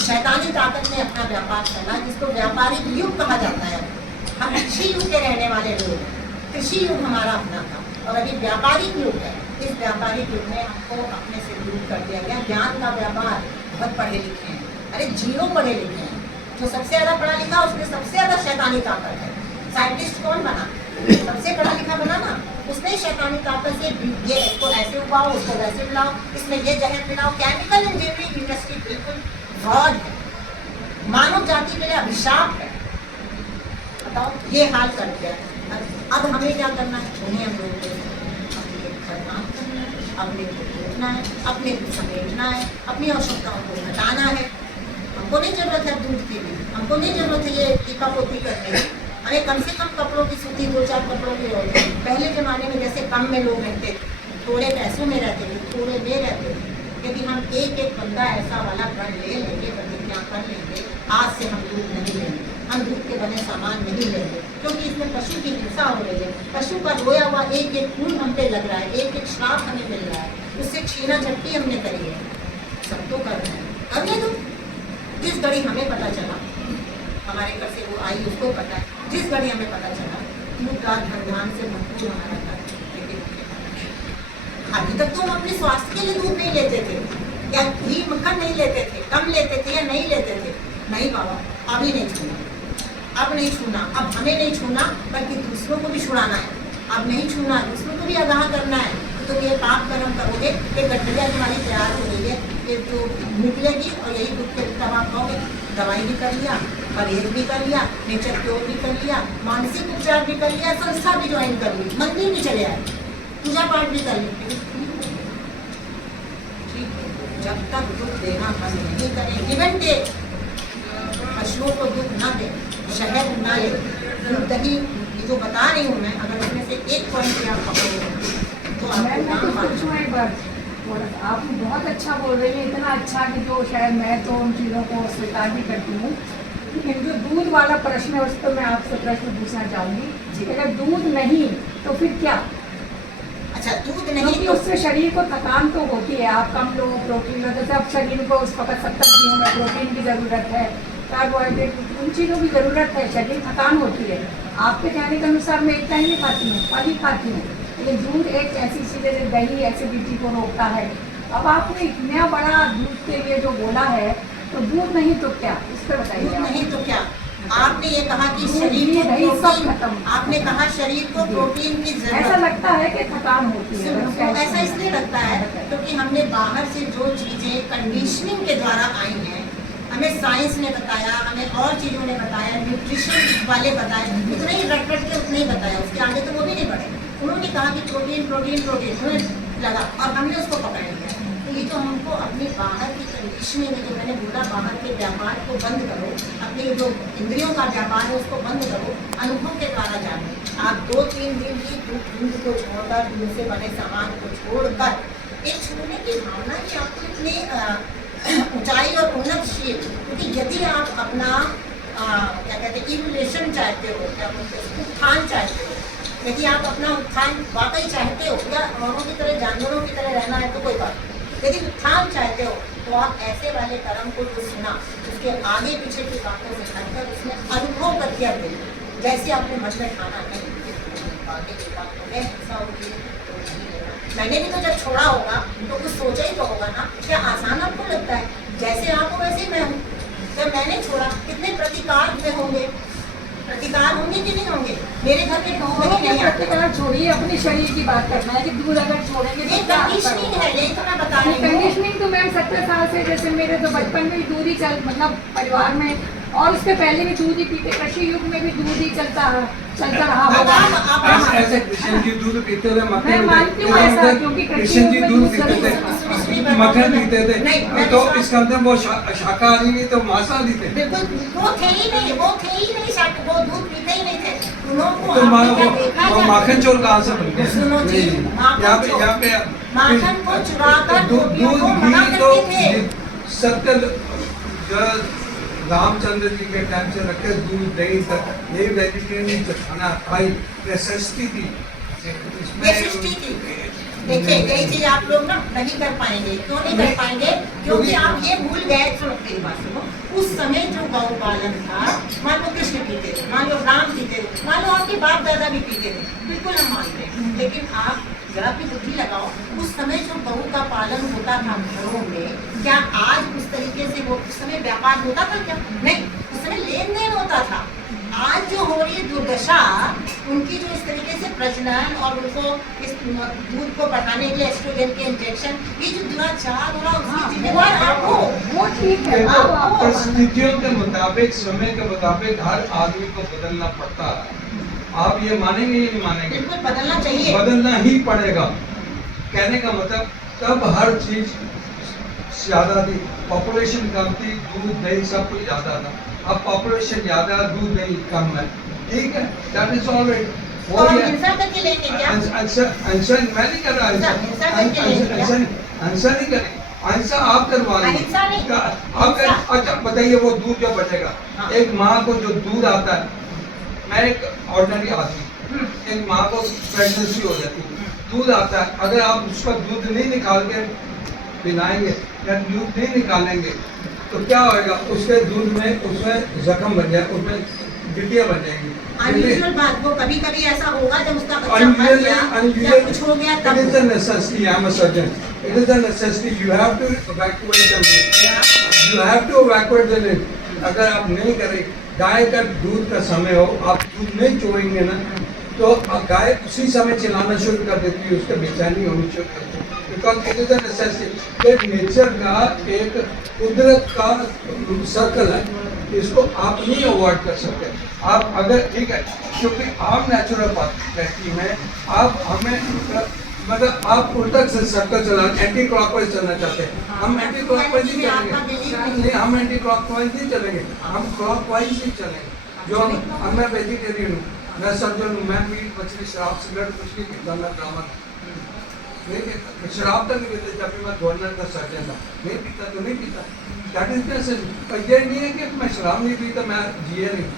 शैतानी ताकत ने अपना व्यापार चला, जिसको व्यापारिक युग कहा जाता है। हम कृषि युग के रहने वाले लोग हैं, कृषि युग हमारा अपना था और अभी व्यापारिक युग है। इस व्यापारिक युग में हमको अपने से दूर कर दिया गया। ज्ञान का व्यापार, बहुत पढ़े लिखे हैं, अरे जीरो पढ़े लिखे हैं, जो सबसे ज़्यादा पढ़ा लिखा उसमें सबसे ज़्यादा शैतानी ताकत है। साइंटिस्ट कौन बना? सबसे पढ़ा लिखा बना ना, उसने शैतानी ताकत से ये इसको ऐसे उगाओ, उसको वैसे मिलाओ, इसमें ये जहर मिलाओ। केमिकल इंजीनियरिंग इंडस्ट्री बिल्कुल फ्रॉड है, मानव जाति के लिए अभिशाप है। बताओ, ये हाल कर दिया है। अब हमें क्या करना है? उन्हें हम लोगों को अपने घर काम करना है, अपने को देखना है, अपने को समेटना है, अपनी आवश्यकताओं को घटाना है। हमको नहीं जरूरत है दूध की भी, हमको नहीं जरूरत है ये टीका पोती करने की। हमें कम से कम कपड़ों की सूती 2-4 कपड़ों की होती है। पहले ज़माने में जैसे कम में लोग रहते थे, थोड़े पैसों में रहते थे, थोड़े में रहते थे, यदि हम एक एक बंदा ऐसा वाला कर ले लेंगे, प्रतिज्ञा कर लेंगे, आज से हम दूध नहीं लेंगे, हम दूध के बने सामान नहीं लेंगे, क्योंकि इसमें पशु की हिंसा हो रही है। पशु का रोया हुआ एक एक खून हम पे लग रहा है, एक एक श्राप हमें मिल रहा है, उससे छीना झपटी हमने करी है। सब तो कर रहे हैं, करने दो। जिस घड़ी हमें पता चला, हमारे घर से वो आई उसको पता है, जिस घड़ी हमें पता चला दूध का ध्यान से भरपूर हमारा था, लेकिन अभी तक तो हम अपने स्वास्थ्य के लिए दूध नहीं लेते थे, या घी मक्खन नहीं लेते थे, कम लेते थे या नहीं लेते थे। नहीं बाबा, अभी नहीं छूना, अब नहीं छूना, अब हमें नहीं छूना बल्कि दूसरों को भी छुड़ाना है। अब नहीं छूना, दूसरों को भी आगाह करना है। तो ये पाप कर्म करोगे, ये गठरिया तुम्हारी तैयार हो गई है, ये जो निकलेगी और यही दुख के तब आप खाओगे। दवाई भी कर लिया, परहेज भी कर लिया, नेचर क्योर भी कर लिया, मानसिक उपचार भी कर लिया, संस्था भी ज्वाइन कर ली, मंदिर भी चले आए, पूजा पाठ भी कर ली। ठीक है, जब तक दुख देना बंद नहीं करें, गिवन दे, पशुओं को दुख न दे, शहद न ले, दूध दही, ये जो बता रही हूँ मैं, अगर उसमें से एक पॉइंट भी आप पकड़ोगे तो एक बार आप बहुत अच्छा बोल रही हैं, इतना अच्छा कि जो शायद मैं तो उन चीज़ों को स्वीकार भी करती हूँ। लेकिन जो दूध वाला प्रश्न है उस पर मैं आपसे प्रश्न पूछना चाहूँगी। अगर दूध नहीं तो फिर क्या? अच्छा, दूध नहीं तो उससे शरीर को थकान तो होती है, आप कम लो, प्रोटीन लो, जैसे अब शरीर को उस वक्त 70 दिनों में प्रोटीन की ज़रूरत है, कार्बोहाइड्रेट, उन चीज़ों की ज़रूरत है, शरीर थकान होती है। आपके कहने के अनुसार मैं इतना ही नहीं खाती हूँ, फल ही खाती हूँ, लेकिन दूध एक ऐसी चीज़ है जो दही एसिडिटी को रोकता है। अब आपने इतना बड़ा दूध के लिए जो बोला है, तो दूध नहीं तो क्या, इस पर बताइए। दूध नहीं तो क्या? आपने ये कहा कि शरीर को प्रोटीन, आपने कहा शरीर को प्रोटीन की जरूरत। ऐसा लगता है कि थकान होती है, ऐसा इसलिए लगता है क्योंकि हमने बाहर से जो चीज़ें कंडीशनिंग के द्वारा आई हैं, हमें साइंस ने बताया, हमें और चीज़ों ने बताया, न्यूट्रिशन वाले बताए, उतने ही रट के उतने ही बताया, उसके आगे तो वो भी नहीं बढ़े। उन्होंने कहा कि प्रोटीन प्रोटीन प्रोटीन, उन्हें लगा और हमने उसको पकड़ लिया। तो ये तो हमको अपनी बाहर की कंडीशनिंग में, जो मैंने बोला बाहर के व्यापार को बंद करो, अपनी जो इंद्रियों का व्यापार है उसको बंद करो, अनुभव के द्वारा जानो। आप 2-3 दिन की दूध को छोड़कर, दूध से बने सामान को छोड़कर, एक छोड़ने की भावना कि आपको इतनी ऊंचाई और उन्नतशील, क्योंकि यदि आप अपना क्या कहते हैं इवोल्यूशन चाहते हो, क्या बोलते हैं उत्थान चाहते हो, यदि आप अपना उत्थान वाकई चाहते हो, या औरों की तरह जानवरों की तरह रहना है तो कोई बात नहीं, यदि उत्थान चाहते हो तो आप ऐसे वाले कर्म को जो सुना उसके आगे पीछे की बातों से हटकर उसमें अनुभव करके आप देखो। जैसे आपने मन में खाना नहीं, आगे की बातों में हिंसा होगी तो नहीं लेना। मैंने भी तो जब छोड़ा होगा तो कुछ सोचा ही तो होगा ना, क्या आसान आपको लगता है? जैसे आप हो वैसे मैं हूँ। जब मैंने छोड़ा कितने प्रतिकार में होंगे, प्रतिकार होंगे कि नहीं होंगे? मेरे घर के प्रतिकार छोड़िए, अपने शरीर की बात करना है कि दूध अगर छोड़ेंगे ये कंडीशनिंग है, यही तो मैं बता रही हूँ। कंडीशनिंग तो मैम 70 साल से, जैसे मेरे तो बचपन में दूध ही चल, मतलब परिवार में, और उसके पहले भी दूध ही पीते, कृषि युग में भी दूध ही चलता रहा होगा। ऐसे कृष्ण जी दूध पीते थे, मैं मानती हूँ ऐसा, क्योंकि कृष्ण जी दूध पीते थे, मक्खन पीते थे, तो इसका मतलब वो शाकाहारी नहीं तो मांसाहारी थे। बिल्कुल, वो थे ही नहीं, वो दूध पीते ही नहीं थे। तो वो माखन चोर कहाँ से बन गए? यहाँ पे माखन को चुराकर दूध घी तो सत्य रामचंद्र जी के टाइम से रखे दूध दही तक, यही वेजिटेरियन खाना खाई, ये सृष्टि थी। ये सृष्टि थी। देखिए, यही चीज आप लोग ना नहीं कर पाएंगे। क्यों नहीं कर पाएंगे? क्योंकि आप ये भूल गए, सुनो मेरी बात सुनो, उस समय जो गौ पालन था, मान लो कृष्ण पीते थे, मान लो राम पीते थे, मान लो आपके बाप दादा भी पीते थे, बिल्कुल हम मानते हैं, लेकिन आप जरा भी बुद्धि लगाओ, उस समय जो गौ का पालन होता था घरों में, क्या आज उस तरीके से वो उस समय व्यापार होता था क्या? नहीं, उस समय लेन देन होता था। आज जो हो रही है दुर्दशा, उनकी जो इस तरीके से प्रजनन और उनको इस दूध को बढ़ाने के लिए एस्ट्रोजन के इंजेक्शन, ये जो दुराचार हो रहा है उसकी जिम्मेवार आप हो। वो ठीक है, देखो, आप परिस्थितियों के मुताबिक, समय के मुताबिक हर आदमी को बदलना पड़ता है। आप ये मानेंगे या नहीं मानेंगे? बिल्कुल बदलना चाहिए, बदलना ही पड़ेगा। कहने का मतलब तब हर चीज ज्यादा थी, पॉपुलेशन कम थी, दूध दही सब कुछ ज्यादा था। अब पॉपुलेशन ज्यादा, दूध दही कम है, ठीक है, दैट इज ऑल राइट। तो हम हिंसा करके लेंगे क्या? अहिंसा मैं नहीं कर रहा, हिंसा करके लेंगे क्या? अहिंसा नहीं करें, अहिंसा आप करवा रहे अहिंसा नहीं, आप हिंसा। अच्छा बताइए, वो दूध जो बचेगा, हाँ। एक माँ को जो दूध आता है, मैं एक ऑर्डिनरी आदमी, एक माँ को प्रेगनेंसी हो जाती है, दूध आता है, अगर आप उसका दूध नहीं निकाल के पिलाएंगे या दूध नहीं निकालेंगे तो क्या होएगा? उसके दूध में उसमें जख्म बन जाए, उसमें गिट्टियाँ बन जाएंगी। अनयूजुअल बात, वो कभी कभी ऐसा होगा जब उसका बच्चा मर गया या कुछ हो गया तब It is a necessity. I am a surgeon. It is a necessity. You have to evacuate the milk. You have to evacuate the milk. अगर आप नहीं करें, गाय का दूध का समय हो, आप दूध नहीं चोएंगे ना, तो गाय उसी समय चिल्लाना शुरू कर देती है, उसका बेचैनी होनी शुरू कर देती है। Because it is a necessity. ये नेचर का एक कुदरत का सर्कल है, इसको आप नहीं अवॉइड कर सकते। आप अगर ठीक है, क्योंकि आप नेचुरोपैथ कहती हैं, आप हमें मतलब आप उल्टा सर्कल चला, एंटी क्लॉकवाइज चलना चाहते हैं, हम एंटी क्लॉकवाइज नहीं चलेंगे, नहीं हम एंटी क्लॉकवाइज नहीं चलेंगे, हम क्लॉकवाइज ही चलेंगे। जो हम मैं वेजिटेरियन हूँ, मैं सर्जन हूँ, मैं मीट मछली शराब सिगरेट कुछ नहीं पीता, मैं ब्राह्मण नहीं, शराब तक नहीं पीता, जब भी मैं गवर्नर का सर्जन था, नहीं पीता तो नहीं पीता। That is necessary. ये नहीं है कि मैं शराब नहीं पीता मैं जिए नहीं,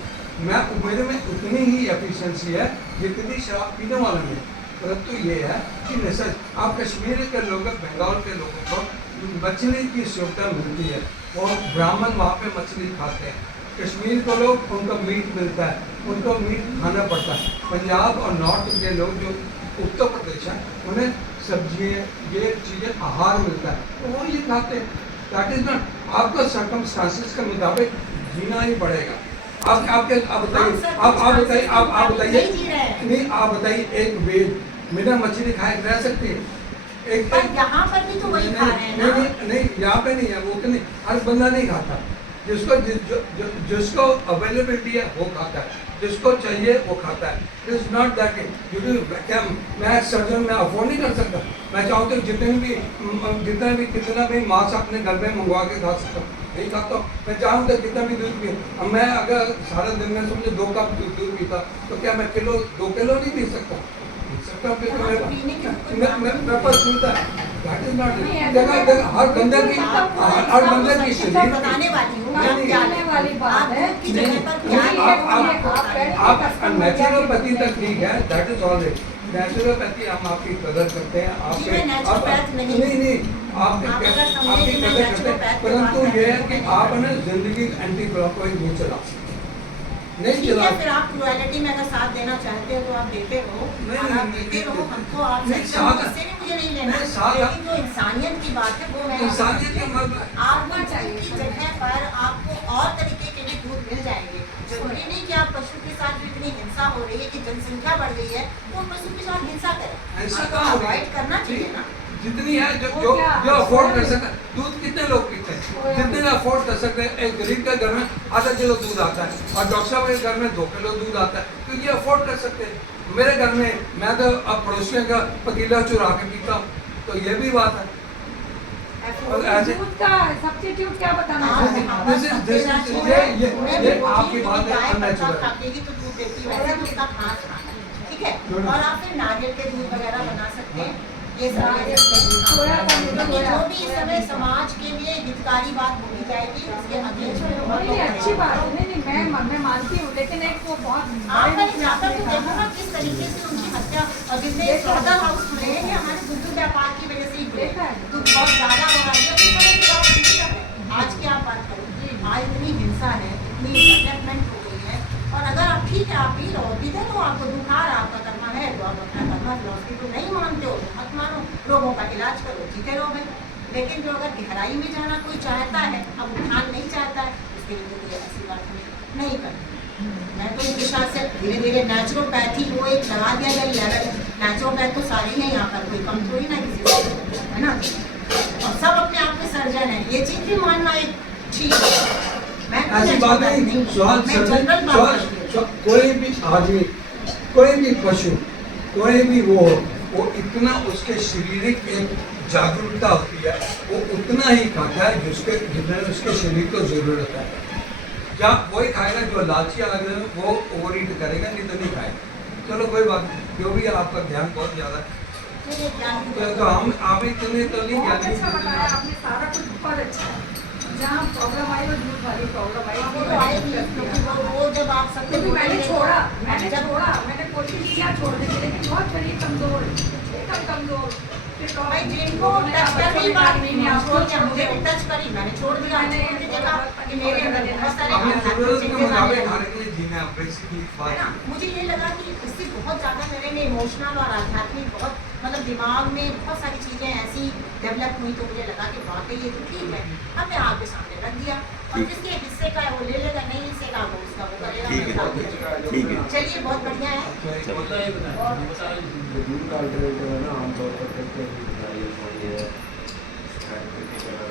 मैं मेरे में उतनी ही एफिशिएंसी है जितनी शराब पीने वाले में, परंतु ये है कि नेसेस आप कश्मीर के लोग, बंगाल के लोगों को मछली की सुविधा मिलती है और ब्राह्मण वहाँ पे मछली खाते हैं। कश्मीर के लोग, उनको मीट मिलता है, उनको मीट खाना पड़ता है। पंजाब और नॉर्थ के लोग जो उत्तर प्रदेश है, उन्हें सब्जियाँ ये चीज़ें आहार मिलता है, तो वो ये खाते हैं। दैट इज नॉट, आपको सर्कमस्टांसेस के मुताबिक जीना ही पड़ेगा। आप बताइए, आप बताइए नहीं, आप बताइए एक वेद बिना मछली खाए रह सकते हैं? एक पर यहाँ पर भी तो वही खा रहे हैं ना। नहीं, यहाँ पे नहीं है, वो तो नहीं, हर बंदा नहीं खाता। जिसको अवेलेबिलिटी है वो खाता है, जिसको चाहिए वो खाता है। इट इज नॉट दैट क्या मैं सर्जन में अफोर्ड नहीं कर सकता? मैं चाहूँ तो कितना भी मांस अपने घर में मंगवा के खा सकता हूँ, नहीं खाता हूँ। मैं चाहूँ तो कितना भी दूध पी, अब मैं अगर सारे दिन में समझे 2 कप दूध पीता तो क्या मैं 2 किलो नहीं पी सकता? हर बंदे की शरीर बताने वाली हूँ वाली बात है की जगह पर क्या आप नेचुरोपैथी तक ठीक है, that is all right. Naturopathy हम आपकी कदर करते हैं, आपके नहीं आपकी कदर करते हैं, परंतु ये है कि आप ना जिंदगी एंटी क्लॉकवाइज नहीं चला, नहीं ठीक चला। है, फिर आप क्रुएलिटी में अगर साथ देना चाहते हो तो आप देते रहो, आप देते रहो, हमको आप उससे भी मुझे नहीं लेना, लेकिन जो इंसानियत की बात है वो मैं इंसानियत का मतलब आपको चाहिए की जगह पर आपको और तरीके के भी दूध मिल जाएंगे। जरूरी नहीं कि आप पशु के साथ जो इतनी हिंसा हो रही है कि जनसंख्या बढ़ गई है तो पशु के साथ हिंसा करें, ऐसा आपको अवॉइड करना चाहिए ना। जितनी है जो अफोर्ड कर सकते हैं। दूध कितने लोग पीते हैं? जितने अफोर्ड कर सकते हैं। एक गरीब के घर में आधा किलो दूध आता है और डॉक्टर साहब के घर में 2 किलो दूध आता है, तो ये अफोर्ड कर सकते हैं। मेरे घर में मैं तो अब पड़ोसियों का पतीला चुरा के पीता हूँ, तो ये भी बात है। दूध का सब्स्टिट्यूट क्या बताना चाहते हैं? ये आपकी बात है अननेचुरल। तो दूध देती है, वैसे तो उसका खास खाना, ठीक है। और आप फिर नारियल के दूध वगैरह बना सकते हैं, ये सारे जो भी इस समय समाज के लिए हितकारी बात बोली जाएगी उसके नहीं, अच्छी बात है, नहीं मैं मानती हूँ, लेकिन एक वो बहुत आपका नहीं चाहता तो देखो ना किस तरीके से उनकी हत्या, और जितने स्लॉटर हाउस खुले हैं हमारे दुग्ध व्यापार की वजह से ही खुले, तो बहुत ज्यादा हो रहा है। आज की आप बात करो, आज इतनी ऐसा है, इतनी डेवलपमेंट हो गई है। और अगर आप ठीक है, आप पी रहो, पीते रहो, आपको बुखार आपका करना है तो आप अपना करना, फिलॉसफी को नहीं मानते हो तो मत मानो, रोगों का इलाज करो, जीते रहो भाई। लेकिन जो अगर गहराई में जाना कोई चाहता है, अब उठान नहीं चाहता है, उसके लिए तो कोई ऐसी बात नहीं करती। मैं तो इस दिशा से धीरे धीरे नेचुरोपैथी वो एक लगा दिया गया लेवल। नेचुरोपैथ तो सारे ही हैं यहाँ पर, कोई कम थोड़ी ना किसी को, है ना। और सब अपने आप में सर्जन है, ये चीज भी मानना एक ठीक है। मैं तो ऐसी बात नहीं, स्वास्थ्य मैं जनरल बात करती हूँ। कोई भी आदमी, कोई भी पशु, कोई भी वो इतना उसके शारीरिक एक जागरूकता होती है, वो उतना ही खाता है जिसके जितना उसके शरीर को जरूरत है। क्या वही खाएगा जो लालची आदमी है, वो ओवर ईट करेगा, नहीं तो नहीं खाएगा। चलो कोई बात नहीं, जो भी है आपका ध्यान बहुत ज्यादा है। मेरे ज्ञान की तो हम आप इतने तो नहीं बहुत ज्ञानी अच्छा बताया आपने, सारा कुछ बहुत अच्छा है। जहाँ प्रॉब्लम आई वो दूध वाली प्रॉब्लम आई, वो तो आएगी, क्योंकि वो जब आप सबको क्योंकि मैंने बोलेंगे- छोड़ा, जब मैंने कोशिश किया छोड़ने की, लेकिन बहुत शरीर कमजोर, एकदम कमजोर। फिर भाई डॉक्टर जिनको ने टच कहा, करनी बात नहीं नहीं आप छोड़ छोड़ दिया, मुझे भी टच करी, मैंने छोड़ दिया। मैंने छोड़ दीजिएगा कि मेरे अंदर बहुत सारे अपनी आध्यात्मिक जरूरत के चीजें आने मुताबिक लगी। खाने के लिए जीना है, बेसिकली है ना, मुझे ये लगा कि इससे बहुत ज़्यादा मेरे में इमोशनल और आध्यात्मिक बहुत मतलब दिमाग में बहुत सारी चीज़ें ऐसी डेवलप हुई, तो मुझे लगा कि वाकई ये तो ठीक है। अब मैं आपके सामने रख दिया, और जिसके हिस्से का है वो ले लेगा, नहीं हिस्से का वो उसका वो करेगा। ठीक है, ठीक है। चलिए बहुत बढ़िया है। दूध का अल्टरनेटिव है ना, आमतौर पर कहते हैं कि ये है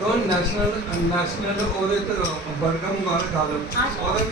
तो नेशनल ਉਹਦੇ ਤੇ 버ਗਰ ਮੰਗਾ ਕੇ ਖਾ ਲਓ हाँ, ਉਹਦੇ